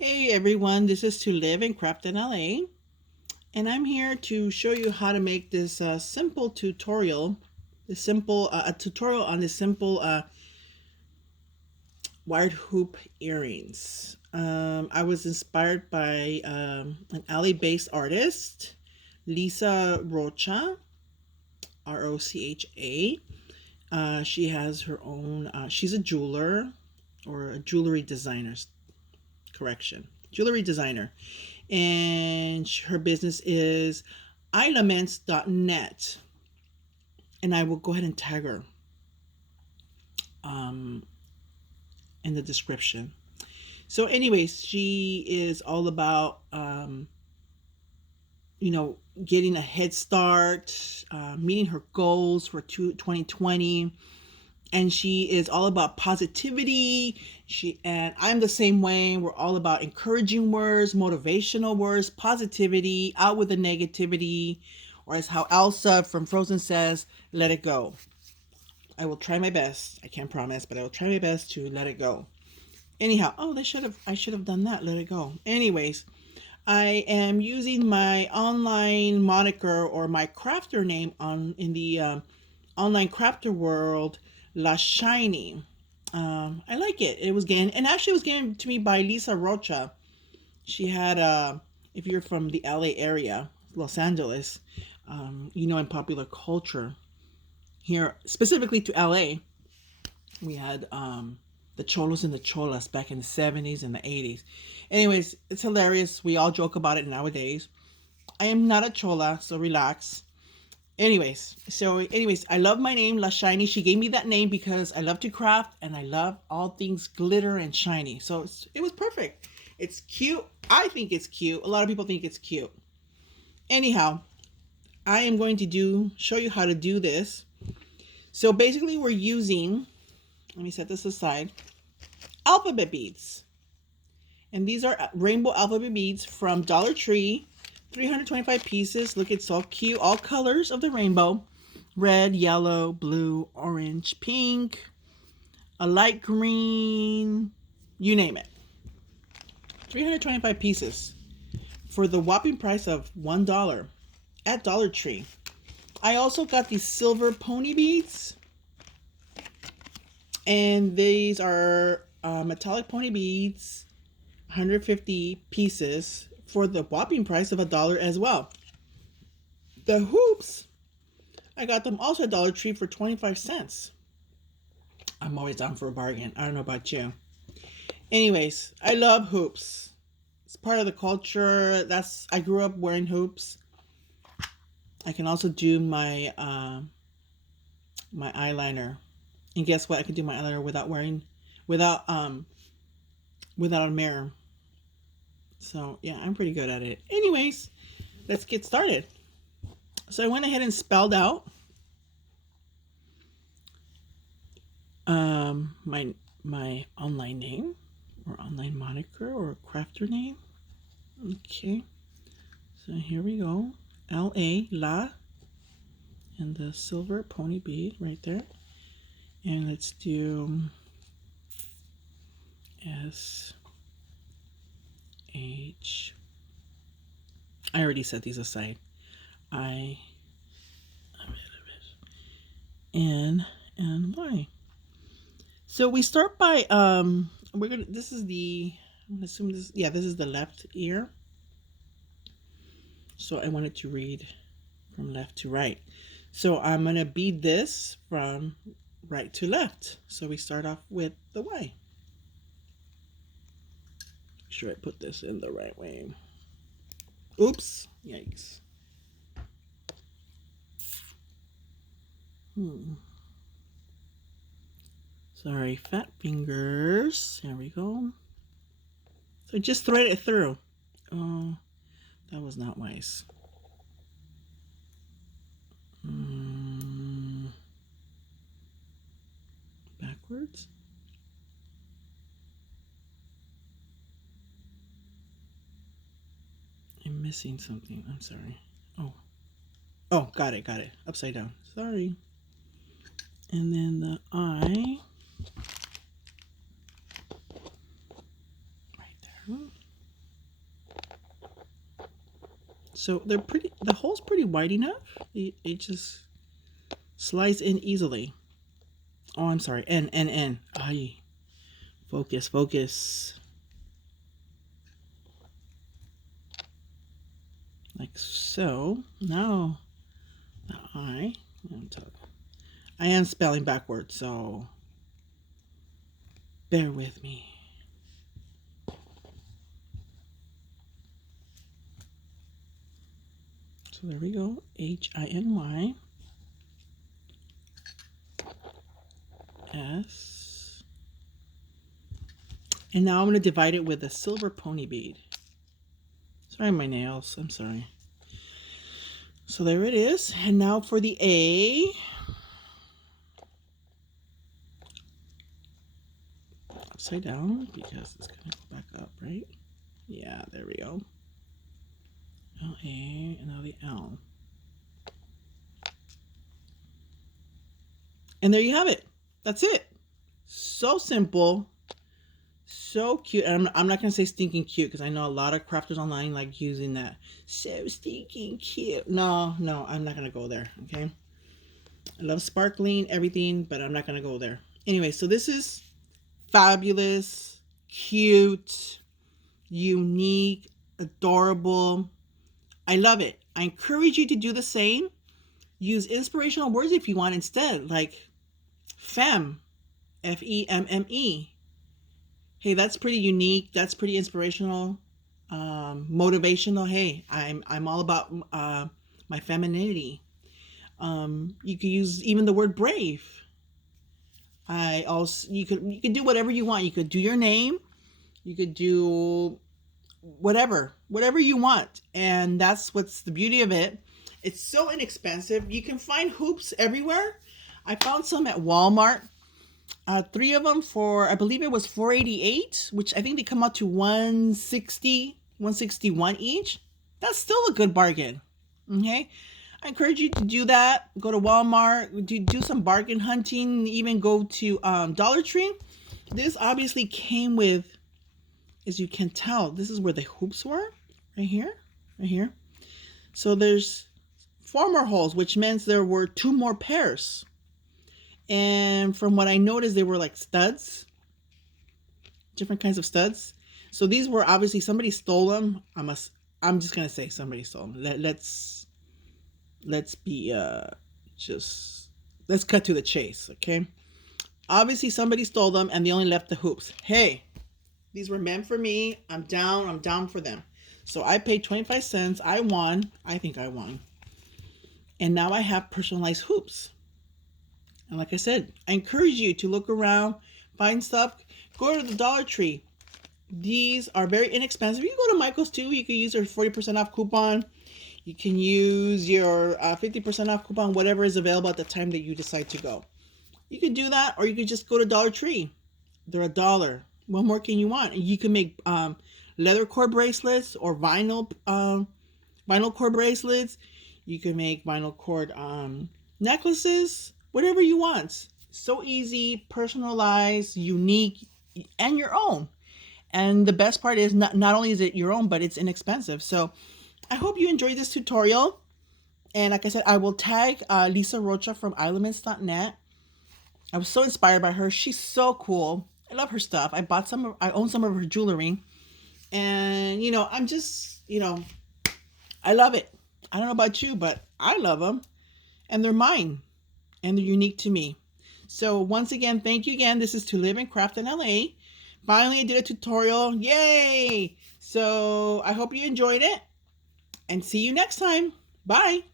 Hey everyone, this is To Live and Craft in LA, and I'm here to show you how to make this simple tutorial. A tutorial on this simple wired hoop earrings. I was inspired by an LA-based artist, Lisa Rocha, Rocha. She has her own. She's a jeweler or a jewelry designer. Correction, jewelry designer, and her business is ilaments.net, and I will go ahead and tag her um, in the description. So anyways, she is all about getting a head start, meeting her goals for 2020, and she is all about positivity. She and I'm the same way. We're all about encouraging words, motivational words, positivity, out with the negativity, or as how Elsa from Frozen says, let it go. I will try my best. I can't promise, but I will try my best to let it go. Anyhow, oh, I should have done that. Let it go. Anyways, I am using my online moniker or my crafter name on in the online crafter world, La Shiny. I like it. It was given, and actually, it was given to me by Lisa Rocha. She had, if you're from the LA area, Los Angeles, in popular culture here, specifically to LA, we had the cholos and the cholas back in the 70s and the 80s. Anyways, it's hilarious. We all joke about it nowadays. I am not a chola, so relax. Anyways, I love my name, La Shiny. She gave me that name because I love to craft and I love all things glitter and shiny. So it was perfect. It's cute. I think it's cute. A lot of people think it's cute. Anyhow, I am going to show you how to do this. So basically we're using, let me set this aside, alphabet beads. And these are rainbow alphabet beads from Dollar Tree. 325 pieces. Look, it's all cute. All colors of the rainbow. Red, yellow, blue, orange, pink, a light green, you name it. 325 pieces for the whopping price of $1 at Dollar Tree. I also got these silver pony beads, and these are metallic pony beads, 150 pieces for the whopping price of $1 as well. The hoops, I got them also at Dollar Tree for 25 cents. I'm always down for a bargain. I don't know about you. Anyways, I love hoops. It's part of the culture. I grew up wearing hoops. I can also do my eyeliner. And guess what? I can do my eyeliner without without a mirror. So yeah, I'm pretty good at it. Anyways, let's get started. So I went ahead and spelled out my online name or online moniker or crafter name. Okay, so here we go. L-A, La, and the silver pony bead right there. And let's do S-H. I already set these aside. I-N-N-Y. So we start by this is I'm gonna assume this is the left ear. So I wanted to read from left to right. So I'm gonna bead this from right to left. So we start off with the Y. Make sure I put this in the right way. Oops, yikes. Sorry, fat fingers. There we go. So just thread it through. Oh, that was not wise. Backwards. I'm missing something. I'm sorry. Oh, got it. Upside down. Sorry. And then the I. Right there. So they're pretty, the hole's pretty wide enough. It just slides in easily. Oh, I'm sorry. N. Ay. Focus, focus. Like so. Now, I am spelling backwards, so bear with me. So there we go. H-I-N-Y. S. And now I'm going to divide it with a silver pony bead. Sorry, my nails. I'm sorry. So there it is. And now for the A. Upside down because it's going to go back up, right? Yeah, there we go. L-A, and now the L. And there you have it. That's it. So simple. So cute. And I'm not going to say stinking cute because I know a lot of crafters online like using that. So stinking cute. No, I'm not going to go there. Okay. I love sparkling, everything, but I'm not going to go there. Anyway, so this is fabulous, cute, unique, adorable. I love it. I encourage you to do the same. Use inspirational words if you want instead, like femme, F-E-M-M-E. Hey, that's pretty unique. That's pretty inspirational, motivational. Hey, I'm all about my femininity. You could use even the word brave. You could do whatever you want. You could do your name. You could do whatever you want, and that's what's the beauty of it. It's so inexpensive. You can find hoops everywhere. I found some at Walmart. 3 of them for, I believe it was $4.88, which I think they come out to $160, $161 each. That's still a good bargain. Okay, I encourage you to do that. Go to Walmart, do some bargain hunting, even go to Dollar Tree. This obviously came with, as you can tell, this is where the hoops were, right here. So there's 4 more holes, which means there were 2 more pairs. And from what I noticed, they were like studs, different kinds of studs. So these were obviously, somebody stole them. I'm just gonna say somebody stole them. Let's cut to the chase, okay? Obviously somebody stole them and they only left the hoops. Hey, these were meant for me. I'm down for them. So I paid 25 cents. I won. I think I won. And now I have personalized hoops. And like I said, I encourage you to look around, find stuff. Go to the Dollar Tree. These are very inexpensive. You can go to Michael's too. You can use your 40% off coupon. You can use your 50% off coupon, whatever is available at the time that you decide to go. You can do that, or you can just go to Dollar Tree. They're $1. What more can you want? You can make leather cord bracelets or vinyl cord bracelets. You can make vinyl cord necklaces. Whatever you want. So easy, personalized, unique, and your own. And the best part is not only is it your own, but it's inexpensive. So I hope you enjoyed this tutorial. And like I said, I will tag Lisa Rocha from Elements.net. I was so inspired by her. She's so cool. I love her stuff. I own some of her jewelry. And, I'm just, I love it. I don't know about you, but I love them. And they're mine. And they're unique to me. So once again, thank you again. This is To Live and Craft in LA. Finally, I did a tutorial. Yay! So I hope you enjoyed it. And see you next time. Bye.